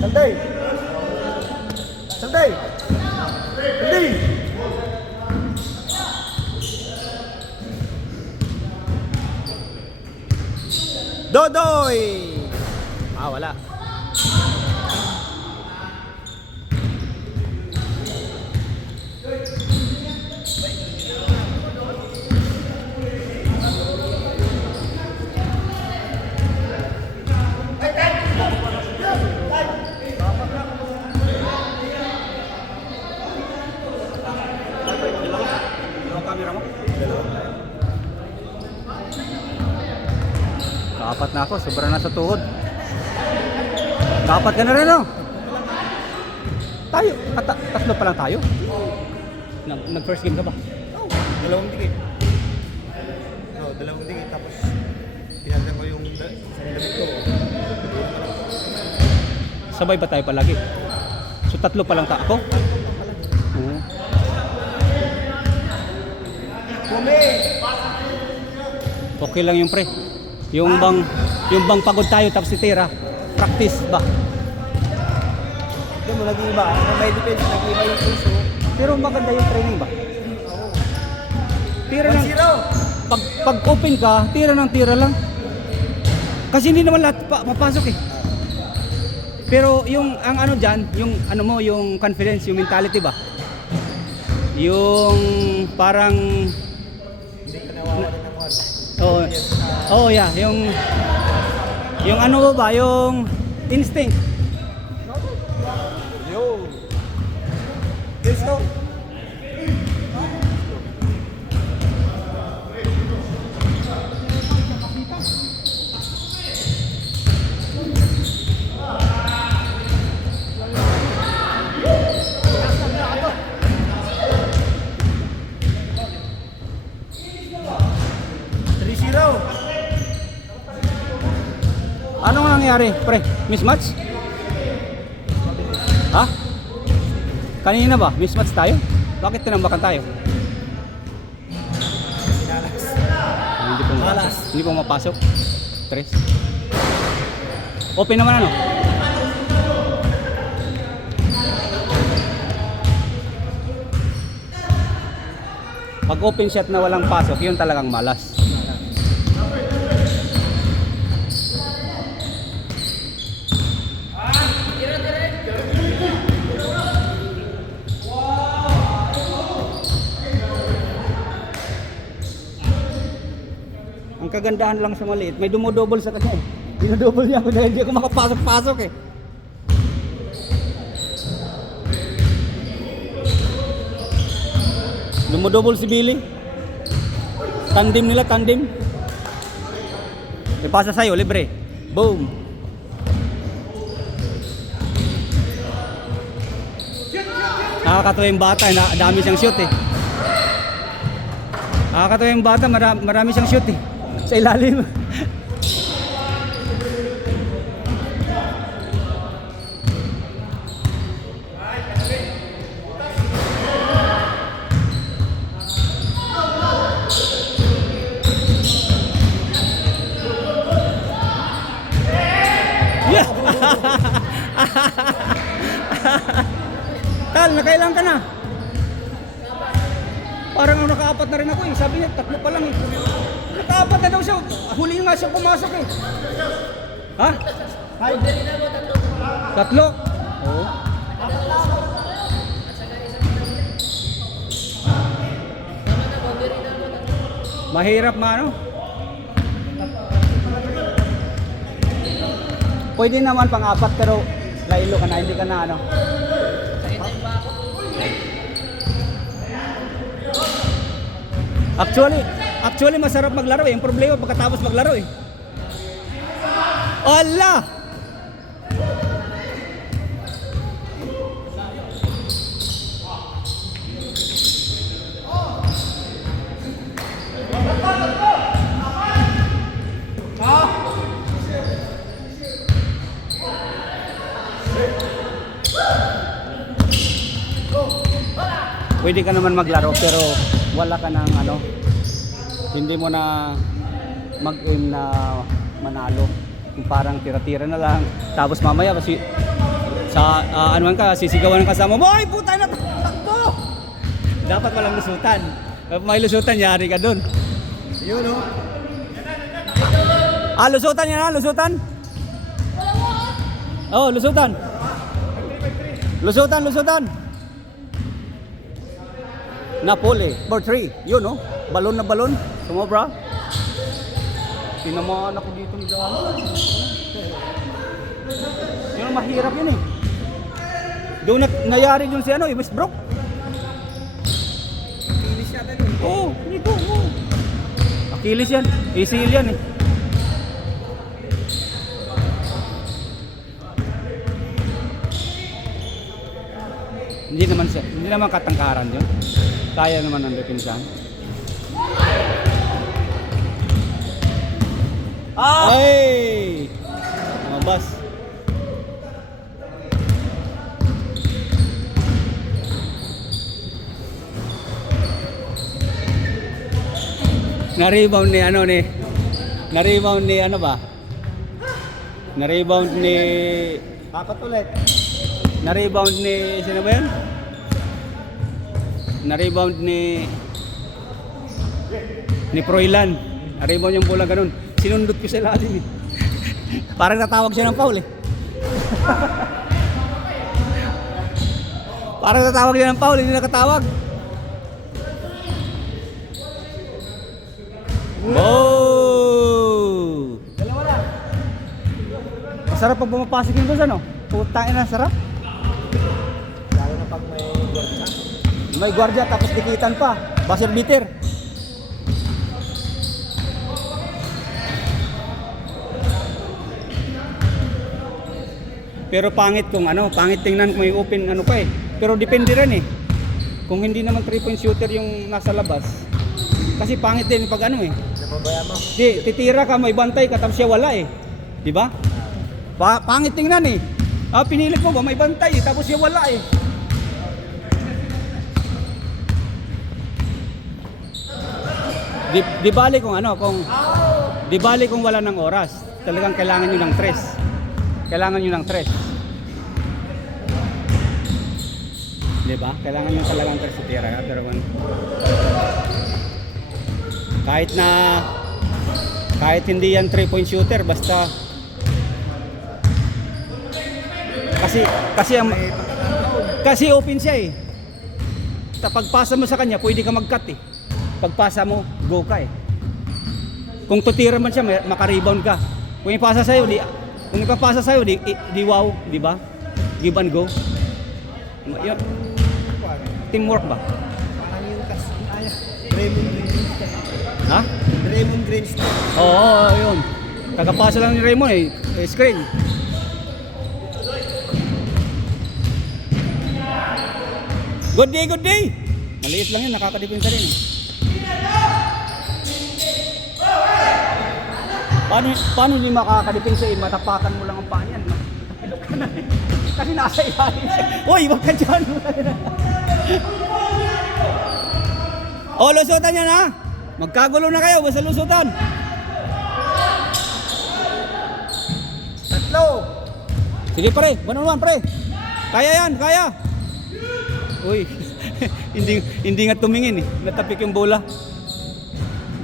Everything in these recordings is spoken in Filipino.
Sanday! Sanday! Sanday! Dodoy! Ah, wala. Kaapat na ako, sobra na sa tuhod. Kaapat ka na rin, no? Tayo, tatlo pa lang tayo. Nag-first game ka ba? Oo, dalawang dikit. Oo, dalawang dikit. Tapos, pinagdan ko yung isang damit ko. Sabay ba tayo palagi? So tatlo pa lang ako? Oo. Okay lang yung pre. Yung bang pagod tayo tapos titira. Practice ba? Hindi mo nag-iiba. May defense, nag-iiba yung puso. Pero maganda yung training ba? Tira lang. 1-0! Pag open ka, tira ng tira lang. Kasi hindi naman lahat papasok eh. Pero yung ang ano diyan, yung ano mo, yung confidence, yung mentality ba? Yung parang Hindi ka nawawalan ng wala. oh, oh yeah, yung ano mo ba, yung instinct. Yo! Let's go! Anong nangyari, pre? Mismatch? Ha? Kanina ba? Mismatch tayo? Bakit tinambakan tayo? Hindi po mapasok. Hindi po mapasok. Tres. Open naman ano? Pag open shot na walang pasok, yun talagang malas. Ang kagandahan lang sa maliit, may dumodouble sa kanya. Dinodouble niya ako dahil hindi ako makapasok-pasok eh. Dumodouble si Billy. Tandem nila, tandem. Ipasa sa'yo, libre. Boom. Nakakatawa yung bata, dami siyang shoot eh. Nakakatawa yung bata, marami siyang shoot eh. Sa ilalim. Yeah. Tal, nakailan ka na? Parang nakaapat na rin ako eh. Sabi niya, tatlo pa lang eh. Nakaapat na daw siya. Huli nga siya pumasok eh. Ha? Ay, tatlo? Oo. Mahirap maano? Pwede naman pang-apat pero lailo ka na, hindi ka na ano. Actually masarap maglaro eh. Yung problema pagkatapos maglaro eh. Allah! Pwede ka naman maglaro pero wala ka ng ano, hindi mo na mag-aim na manalo. Yung parang tira-tira na lang. Tapos mamaya kasi Sa ano man ka, sisigawan ng kasama mo, ay puta na takbo! Dapat walang lusutan. Kapag may lusutan, yari ka dun. Yun, no? Lusutan yan ha, lusutan. Oh, lusutan. Lusutan. Napoli, for 3. Yun, no? Balon na balon. Sumobra. Tinamaan ako dito ni Daan. Yun ang mahirap yun eh. Doon nayari yun si ano, Westbrook. Finish natin yun. Oo, dito. Oo. Achilles yan. ACL yan eh. Hindi naman katangkaran yun. Kaya naman ang depensahan. Ay! Mabas. Na-rebound ni ano ba? Na-rebound ni Apat ulit. Na-rebound ni sino ba 'yan? Na-rebound ni Froilan. Na-rebound yung bola ganun. Sinundot ko sa ilalim eh. Parang natawag siya ng foul eh. Parang natawag siya ng foul, hindi nakatawag. Oh! Dalawa na. Masarap pag bumapasok yung doon, ano? Putain na, sarap. Lalo na pag may gwardiya. May gwardiya tapos dikitan pa. Buzzer beater. Pero pangit kung ano, pangit tingnan kung may open ano pa eh. Pero depende rin eh. Kung hindi naman 3-point shooter yung nasa labas. Kasi pangit din pag ano eh. Napabaya mo. Di, titira ka, may bantay ka, tapos siya wala eh. Di ba? Pangit tingnan eh. Pinilit mo ba, may bantay eh, tapos siya wala eh. Di bali kung ano, di bali kung wala ng oras. Talagang kailangan nyo ng tres. Kailangan nyo ng tres. Di ba? Kailangan nyo talagang tres titira. Pero kahit hindi yan 3-point shooter, basta kasi open siya eh. Pagpasa mo sa kanya, pwede ka mag-cut eh. Pagpasa mo, go ka eh. Kung tutira man siya, maka-rebound ka. Kung ipasa sa'yo, di wow, di ba? Give and go. Yun. Teamwork ba? Parang yung Raymond Green. Ha? Raymond Green. Oo, yun. Tagapasa lang ni Raymond eh. Screen. Good day! Maliit lang yun, nakakadepensa rin eh. Paano hindi makakadepensa eh? Matapakan mo lang ang paa niyan. Ilok ka na eh. Kasi nasa ilalim siya. Uy, wag ka dyan! O, lusutan yan ha! Magkagulo na kayo, basta lusutan! Tatlo. Sige pre, 1-on-1 pre! Kaya yan, kaya! Uy, hindi nga tumingin eh. Natapik yung bola.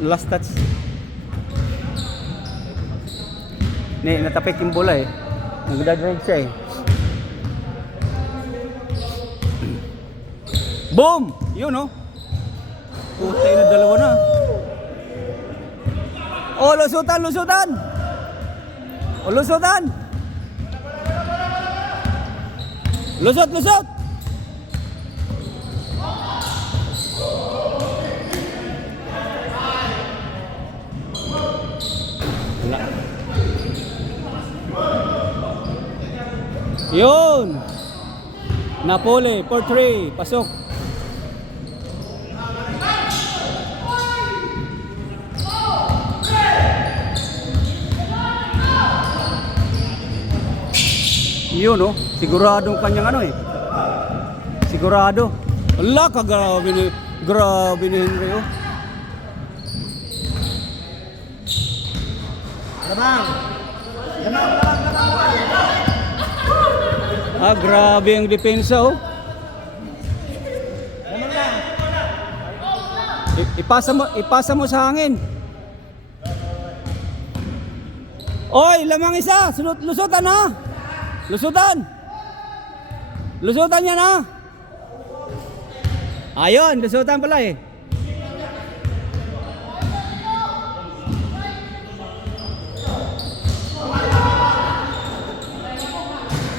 Last touch. Natapik yung bola eh. Nagdadrive siya eh. Boom! Yun oh. Putay na dalawa na. Oh, lusutan! Oh, lusutan! Lusot! Wala. Yun! Napoli, 4-3. Pasok. Yun oh, siguradong kanyang ano eh. Sigurado. Ala, grabe ni Henry oh. Lamang. Grabe ang depensa oh. Ipasa mo sa hangin. Oy, lamang isa. Lusutan ha. Lusutan. Lusutan yan ha. Ayun, lusutan pala eh.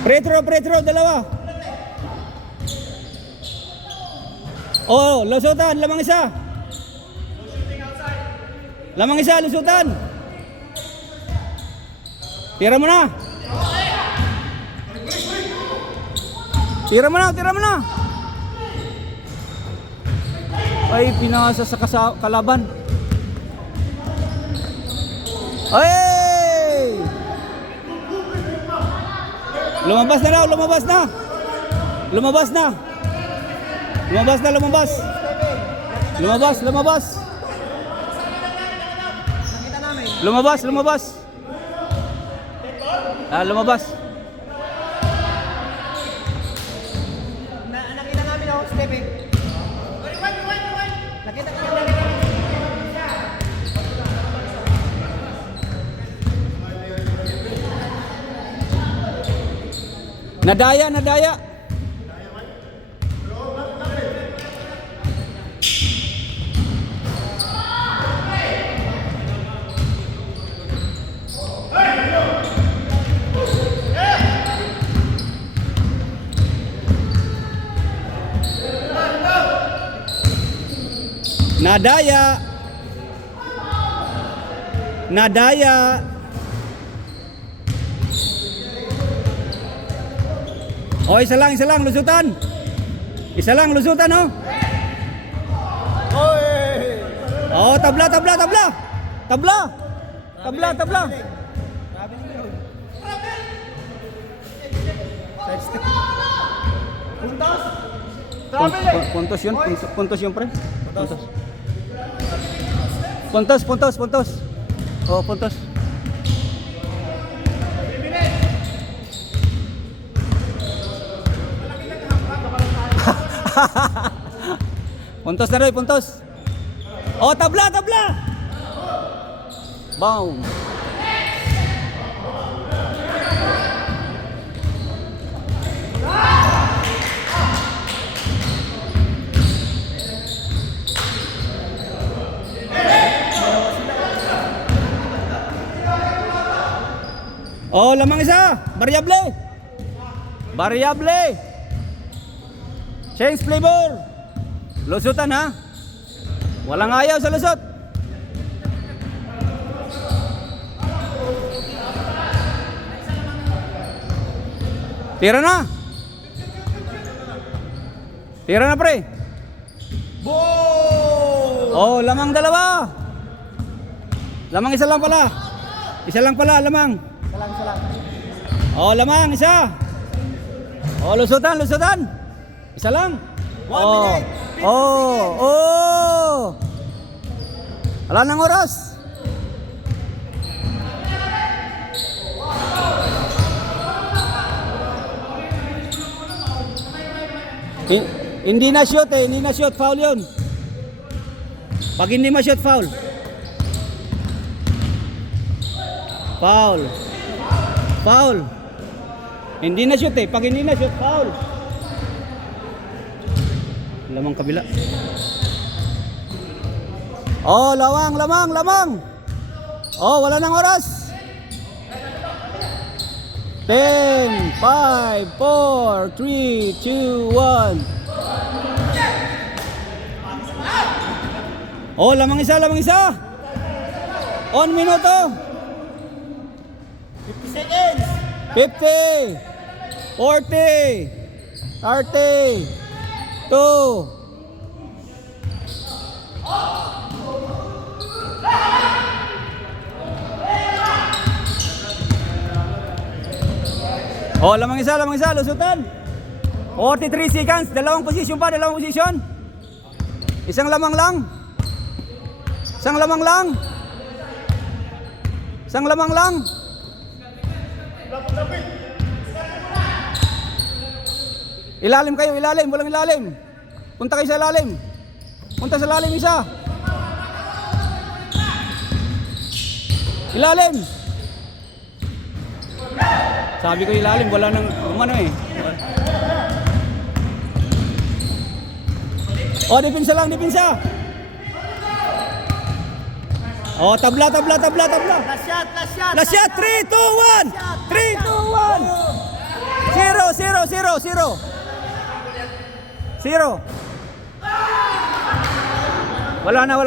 Pretro, dalawa. Oh, lusutan, lamang isa. Lamang isa, lusutan. Tira mo na. Tira mo na. Ay, pinasa sa kalaban. Ay! Lumabas na. Lumabas. Lumabas. Nakita namin ako, stepping. Nakita namin. Nadaya. Nadaya. Oh, isa lang lusutan. Oh. Oh, tabla. Puntos yun, pre. Puntos. Oh, puntos. Puntos na rin, puntos. Oh, tabla. Boom. Oh, lamang isa. Variable. Change flavor. Lusutan ha. Walang ayaw sa lusot. Tira na pre. Oh, lamang dalawa. Lamang isa lang pala. Lamang. Isa lang. Oh, lamang isa. Oh, lusutan. Isa lang. 1 minute. Oh. Wala nang oras. Hindi na shoot, foul yun. Pag hindi ma-shoot, foul. Hindi na shoot pag hindi na shoot, foul. Lamang kabila. Oh, lamang. Oh, wala nang oras. 10, 5, 4, 3, 2, 1. Oh, lamang isa. On minuto. 50 seconds. 50, 40, 30, 2. Oh, lamang isa, lusutan. 43 seconds, dalawang posisyon. Isang lamang lang. Ilalim kayo, ilalim, walang ilalim. Punta kayo sa ilalim. Punta sa ilalim isa. Ilalim. Sabi ko ilalim, wala nang umano eh. Oh, depensa lang, depensa. Oh, tabla. Last shot! Last shot, 3, 2, 1. 3, 2, 1. 0. Wala na.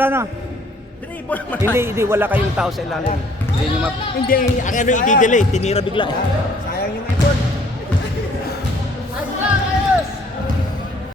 Dribble naman. Hindi, wala kayong tao sa ilalim. Hindi nyo Hindi, ano i-delay, tinira bigla.